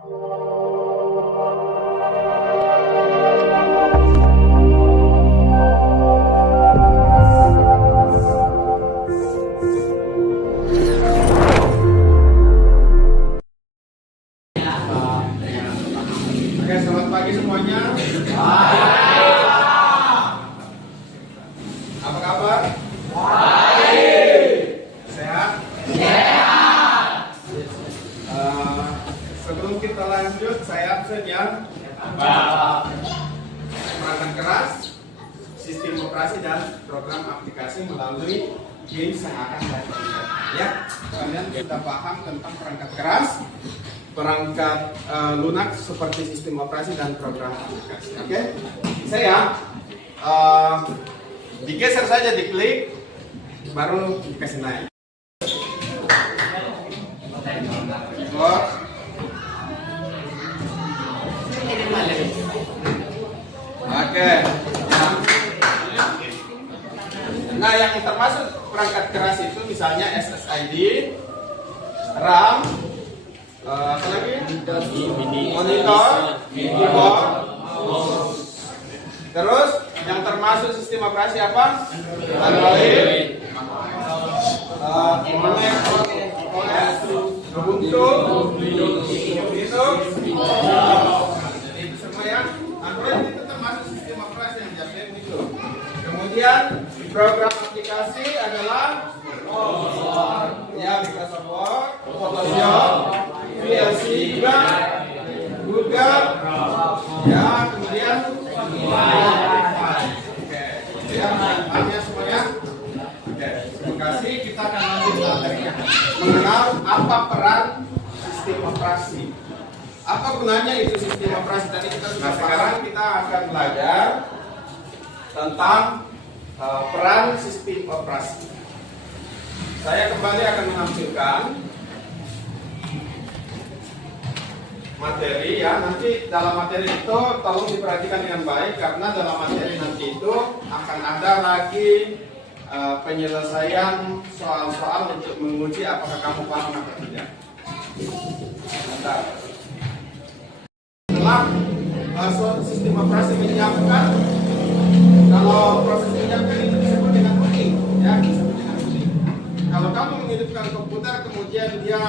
Oke, selamat pagi semuanya. Apa kabar? Sehat? Sebelum kita lanjut, saya absen ya. Perangkat keras, sistem operasi dan program aplikasi melalui game yang akan saya tunjukkan. Ya, kalian sudah paham tentang perangkat keras, perangkat lunak seperti sistem operasi dan program aplikasi. Oke, saya digeser saja, diklik, baru dikasih naik. Oke. Nah, yang termasuk perangkat keras itu misalnya SSID, RAM, apa lagi? Monitor, keyboard. Terus yang termasuk sistem operasi apa? Android, OS, Ubuntu, Linux. Jadi itu semua ya. Android itu termasuk sistem operasi yang jadi itu. Kemudian program aplikasi adalah ya Microsoft Word, Photoshop, VLC juga, Google, ya kemudian ya hanya semuanya. Oke, terima kasih. Kita akan lanjut materinya. Mengenal apa peran sistem operasi. Apa gunanya itu sistem operasi? Tadi kita sudah. Sekarang kita akan belajar tentang peran sistem operasi. Saya kembali akan menampilkan materi ya. Nanti dalam materi itu tolong diperhatikan dengan baik, karena dalam materi nanti itu akan ada lagi penyelesaian soal-soal untuk menguji apakah kamu paham atau tidak. Bentar. Setelah sistem operasi menyiapkan, kalau proses menyiapkan itu disebut dengan booting, ya, disebut dengan booting. Kalau kamu menghidupkan komputer, kemudian dia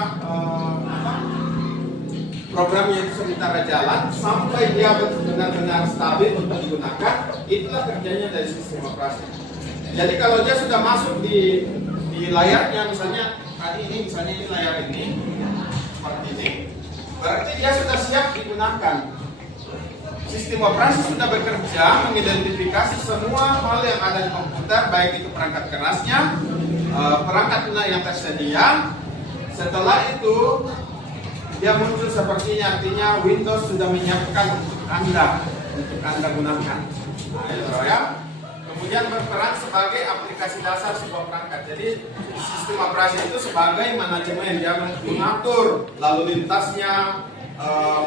programnya itu sementara jalan sampai dia benar-benar stabil untuk digunakan, itulah kerjanya dari sistem operasi. Jadi kalau dia sudah masuk di layarnya, misalnya tadi ini, misalnya ini layar ini, seperti ini, berarti dia sudah siap digunakan. Sistem operasi sudah bekerja mengidentifikasi semua hal yang ada di komputer, baik itu perangkat kerasnya, perangkat lunak yang tersedia. Setelah itu dia muncul sepertinya, artinya Windows sudah menyiapkan untuk Anda gunakan. Nah, itu ya. Kemudian berperan sebagai aplikasi dasar sebuah perangkat. Jadi sistem operasi itu sebagai manajemen, dia mengatur lalu lintasnya,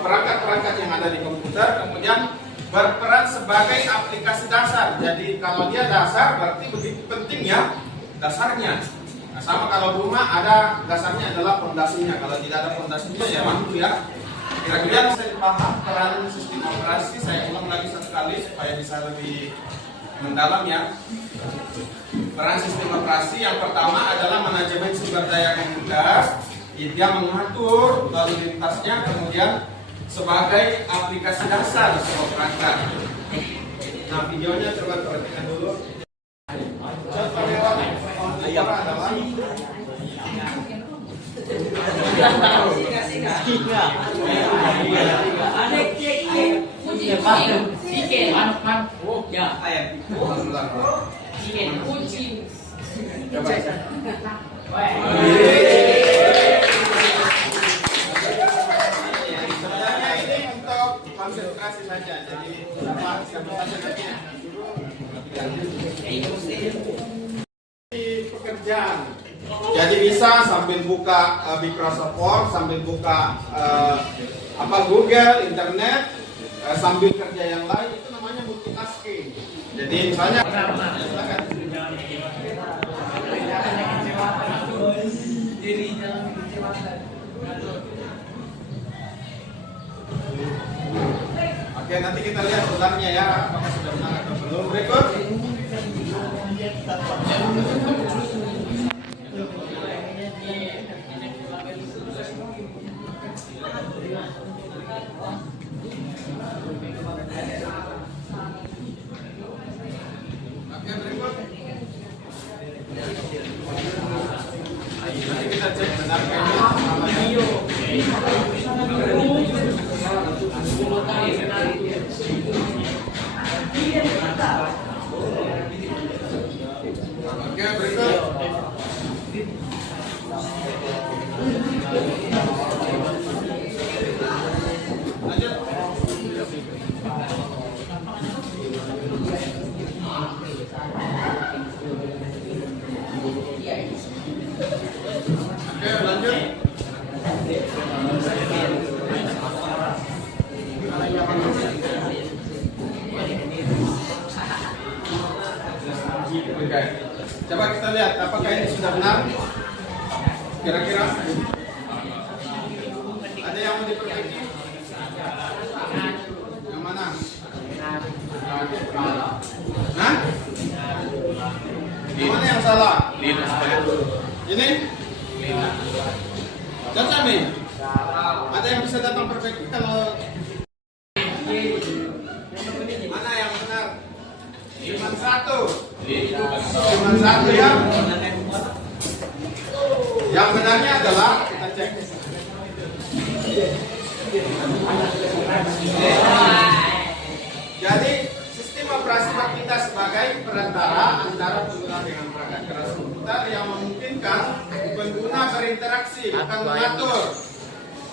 perangkat-perangkat yang ada di komputer. Kemudian berperan sebagai aplikasi dasar. Jadi kalau dia dasar berarti begitu penting ya dasarnya. Nah, sama kalau rumah ada dasarnya adalah fondasinya. Kalau tidak ada fondasinya ya mantul ya. Kira-kira bisa dipaham peran sistem operasi. Saya ulang lagi satu kali supaya bisa lebih mendalam ya. Peran sistem operasi yang pertama adalah manajemen sumber daya komputer. Dia mengatur lalu lintasnya, kemudian sebagai aplikasi dasar sebuah perangkat. Nah, videonya coba perhatikan dulu. Contoh lewat komputer adalah konsentrasi saja. Jadi pekerjaan. Jadi bisa sambil buka Microsoft Word, sambil buka Google, internet, sambil kerja yang lain, itu namanya multitasking. Jadi misalnya Oke, nanti kita lihat ularnya ya, apakah sudah benar atau belum. Berikut. Oke, berikut. Nanti kita cek benar kayaknya. Oke, berikut. Lanjut. Oke, lanjut. Oke, coba kita lihat apakah ini sudah benar. Kira-kira ada yang mau diperbaiki? Yang mana? Hah? Yang mana yang salah? Ini? Cocok nih? Ada yang bisa datang perbaiki kalau mana yang benar? Cuma satu. Cuma satu ya. Yang benarnya adalah kita cek. Jadi sistem operasi kita sebagai perantara antara pengguna dengan perangkat keras komputer yang memungkinkan pengguna berinteraksi bukan mengatur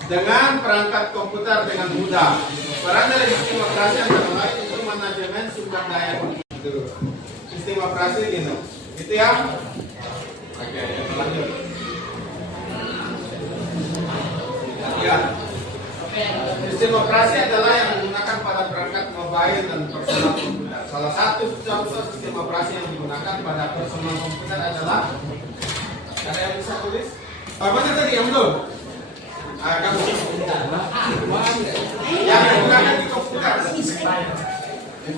dengan perangkat komputer dengan mudah. Peran dari sistem operasi antara lain untuk manajemen sumber daya komputer. Sistem operasi gitu ya. Oke, lanjut. Ya. Sistem operasi adalah yang digunakan pada perangkat mobile dan personal komputer. Salah satu contoh sistem operasi yang digunakan pada personal komputer adalah, ada yang bisa tulis? Apa tadi yang belum? Kamu. Yang digunakan di komputer. Oke.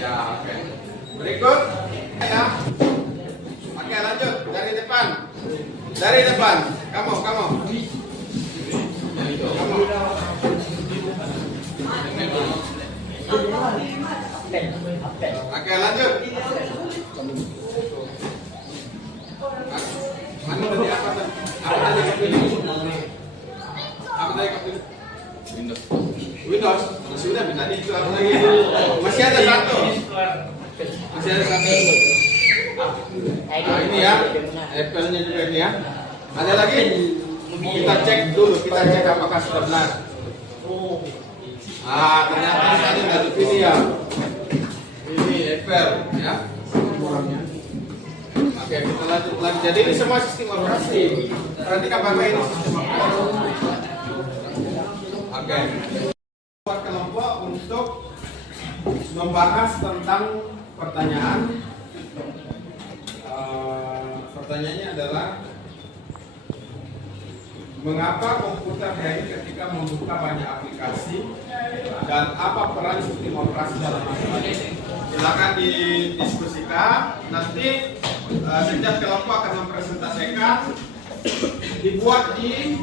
Ya, oke. Berikut ya. Oke, lanjut dari depan. Dari depan. Kamu. Oke, lanjut. Mana tadi apa tadi? Apa tadi kepilih? Windows. Sudah bisa itu apa lagi? Masih ada satu. Nah, ini ya, Apple-nya juga ini ya. Ada lagi? Kita cek dulu, kita cek apakah sudah benar. Ternyata tadi dari sini ya. Ini Apple ya. Oke, kita lanjut lagi. Jadi ini semua sistem operasi. Perhatikan Bapak ini sistem operasi. Oke. Buat kelompok untuk membahas tentang pertanyaan. Pertanyaannya adalah, mengapa komputer hang ketika membuka banyak aplikasi dan apa peran sistem operasi dalam masalah ini? Silakan didiskusikan. Nanti setiap kelompok akan mempresentasikan. Dibuat di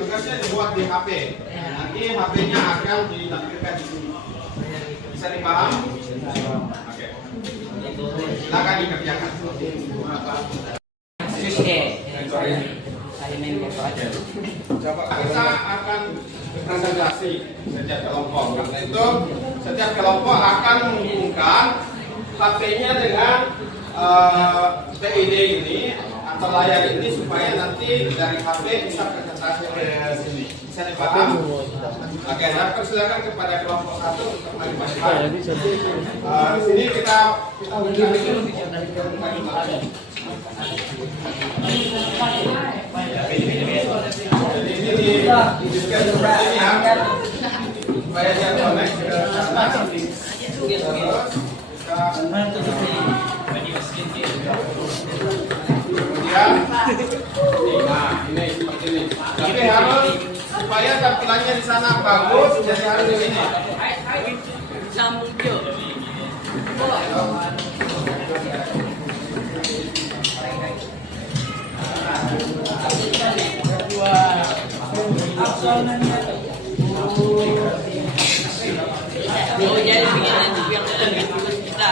tugasnya dibuat di HP. Nanti HP-nya akan ditampilkan di sini. Bisa dipaham? Oke. Silakan dikerjakan. Coba kita akan presentasi setiap kelompok. Karena itu setiap kelompok akan menghubungkan HP-nya dengan PID ini atau layar ini supaya nanti dari HP bisa presentasi ke sini. Bisa dipaham? Oke, saya persilakan kepada kelompok 1 untuk maju. Di sini kita jadi ini di-diskan seperti ini ya, supaya dia connect ke sana. Terus kemudian Nah, ini seperti ini. Tapi harus supaya tampilannya di sana bagus, jadi harus ini. Sambung dia. Oh, jadi bikin yang kita.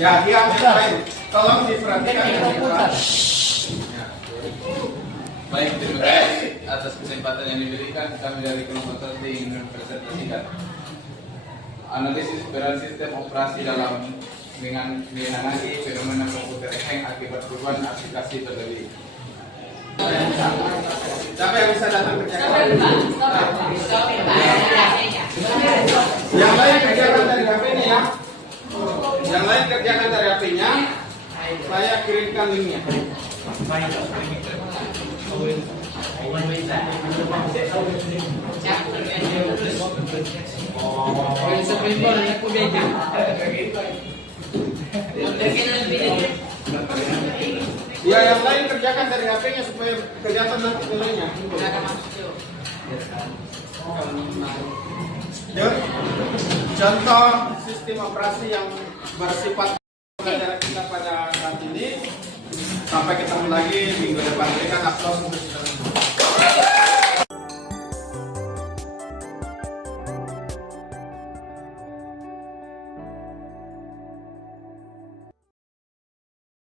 Ya, dia lain. Tolong diperhatikan ya. Baik, terima kasih atas kesempatan yang diberikan. Kami dari kelompok strategi ingin mempresentasikan analisis peran sistem operasi dalam menangani fenomena komputer hang akibat perubahan aplikasi terlebih. Siapa yang bisa datang kerjakan? Yang lain kerjakan dari HP-nya ya. Yang lain kerjakan dari HP-nya. Saya kirimkan linknya. Ya, yang lain kerjakan dari HP-nya supaya kelihatan nanti nilainya. Contoh sistem operasi yang bersifat pelajaran kita pada saat ini. Sampai ketemu lagi minggu depan. Berikan aplaus untuk